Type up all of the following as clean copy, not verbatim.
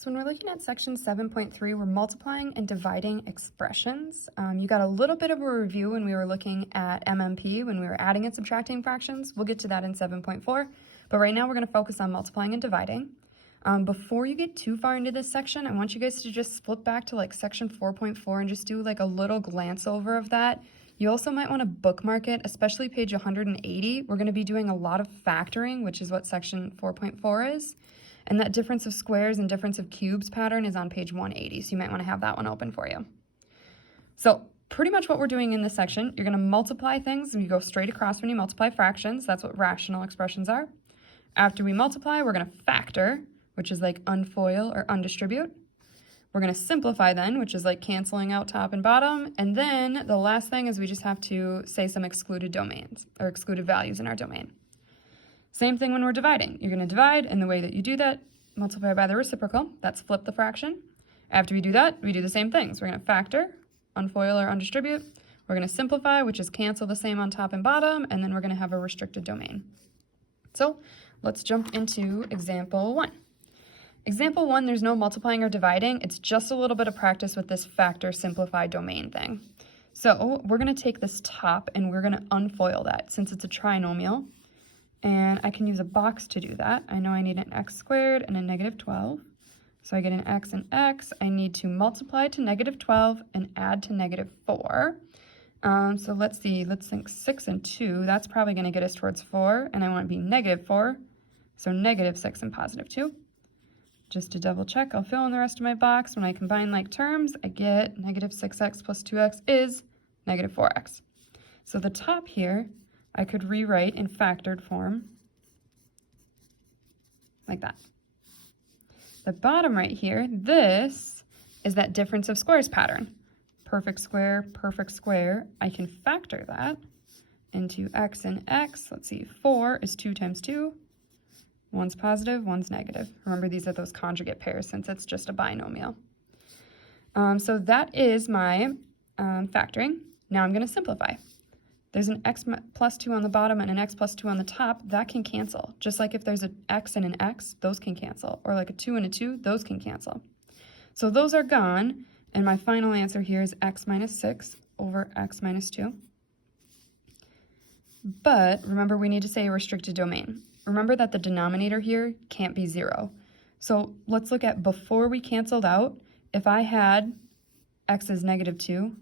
So when we're looking at section 7.3, we're multiplying and dividing expressions. You got a little bit of a review when we were looking at MMP, when we were adding and subtracting fractions. We'll get to that in 7.4, but right now we're going to focus on multiplying and dividing. Before you get too far into this section, I want you guys to just flip back to like section 4.4 and just do like a little glance over of that. You also might want to bookmark it, especially page 180. We're going to be doing a lot of factoring, which is what section 4.4 is. And that difference of squares and difference of cubes pattern is on page 180, so you might want to have that one open for you. So pretty much what we're doing in this section, you're going to multiply things, and you go straight across when you multiply fractions. That's what rational expressions are. After we multiply, we're going to factor, which is like unfoil or undistribute. We're going to simplify then, which is like canceling out top and bottom. And then the last thing is we just have to say some excluded domains or excluded values in our domain. Same thing when we're dividing. You're going to divide, and the way that you do that, multiply by the reciprocal. That's flip the fraction. After we do that, we do the same things. We're going to factor, unfoil or undistribute. We're going to simplify, which is cancel the same on top and bottom, and then we're going to have a restricted domain. So let's jump into example 1. Example 1, there's no multiplying or dividing. It's just a little bit of practice with this factor simplify domain thing. So we're going to take this top and we're going to unfoil that since it's a trinomial. And I can use a box to do that. I know I need an x squared and a negative 12. So I get an x and x. I need to multiply to negative 12 and add to negative 4. So let's see, let's think 6 and 2. That's probably going to get us towards 4. And I want to be negative 4. So negative 6 and positive 2. Just to double check, I'll fill in the rest of my box. When I combine like terms, I get negative 6x plus 2x is negative 4x. So the top here, I could rewrite in factored form like that. The bottom right here, this is that difference of squares pattern. Perfect square, I can factor that into x and x. Let's see, 4 is 2 times 2. One's positive, one's negative. Remember, these are those conjugate pairs since it's just a binomial. So that is my factoring. Now I'm going to simplify. There's an x plus 2 on the bottom and an x plus 2 on the top. That can cancel. Just like if there's an x and an x, those can cancel. Or like a 2 and a 2, those can cancel. So those are gone. And my final answer here is x minus 6 over x minus 2. But remember, we need to say a restricted domain. Remember that the denominator here can't be 0. So let's look at before we canceled out. If I had x is negative 2,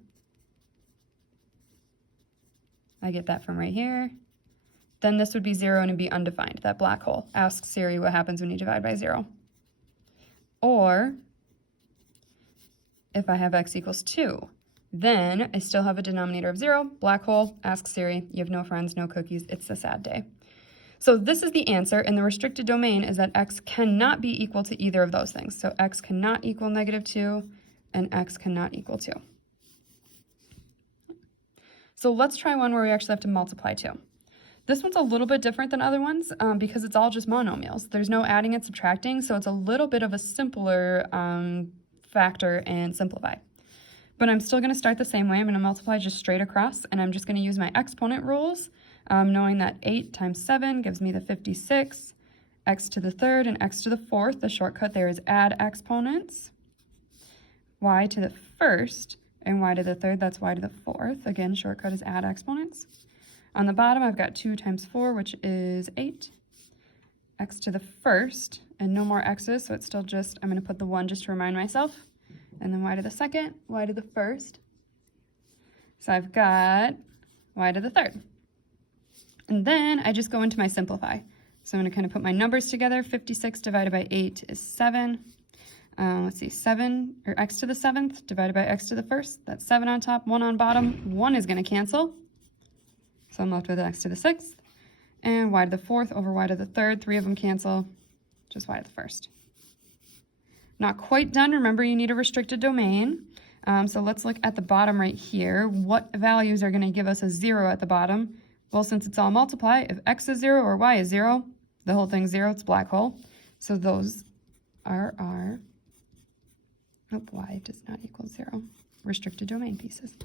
I get that from right here. Then this would be 0 and it'd be undefined, that black hole. Ask Siri what happens when you divide by 0. Or if I have x equals 2, then I still have a denominator of 0, black hole, ask Siri. You have no friends, no cookies. It's a sad day. So this is the answer, and the restricted domain is that x cannot be equal to either of those things. So x cannot equal negative 2, and x cannot equal 2. So let's try one where we actually have to multiply 2. This one's a little bit different than other ones because it's all just monomials. There's no adding and subtracting, so it's a little bit of a simpler factor and simplify. But I'm still going to start the same way. I'm going to multiply just straight across, and I'm just going to use my exponent rules, knowing that 8 times 7 gives me the 56, x to the third and x to the fourth. The shortcut there is add exponents, y to the first, and y to the third, that's y to the fourth. Again, shortcut is add exponents. On the bottom, I've got 2 times 4, which is 8. X to the first, and no more x's, so it's still just, I'm going to put the 1 just to remind myself. And then y to the second, y to the first. So I've got y to the third. And then I just go into my simplify. So I'm going to kind of put my numbers together. 56 divided by 8 is 7. Let's see, 7, or x to the 7th divided by x to the 1st. That's 7 on top, 1 on bottom. 1 is going to cancel. So I'm left with x to the 6th. And y to the 4th over y to the 3rd. 3 of them cancel, just y to the 1st. Not quite done. Remember, you need a restricted domain. So let's look at the bottom right here. What values are going to give us a 0 at the bottom? Well, since it's all multiply, if x is 0 or y is 0, the whole thing's 0, it's black hole. So those are our y does not equal 0 restricted domain pieces.